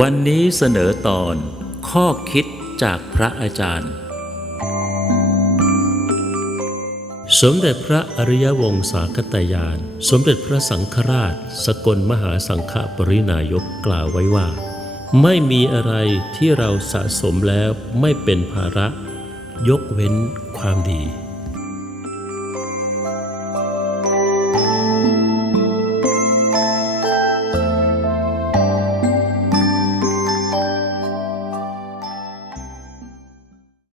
วันนี้เสนอตอนข้อคิดจากพระอาจารย์ สมเด็จพระอริยวงศาคตยาน สมเด็จพระสังฆราช สกลมหาสังฆปรินายกกล่าวไว้ว่า ไม่มีอะไรที่เราสะสมแล้วไม่เป็นภาระ ยกเว้นความดี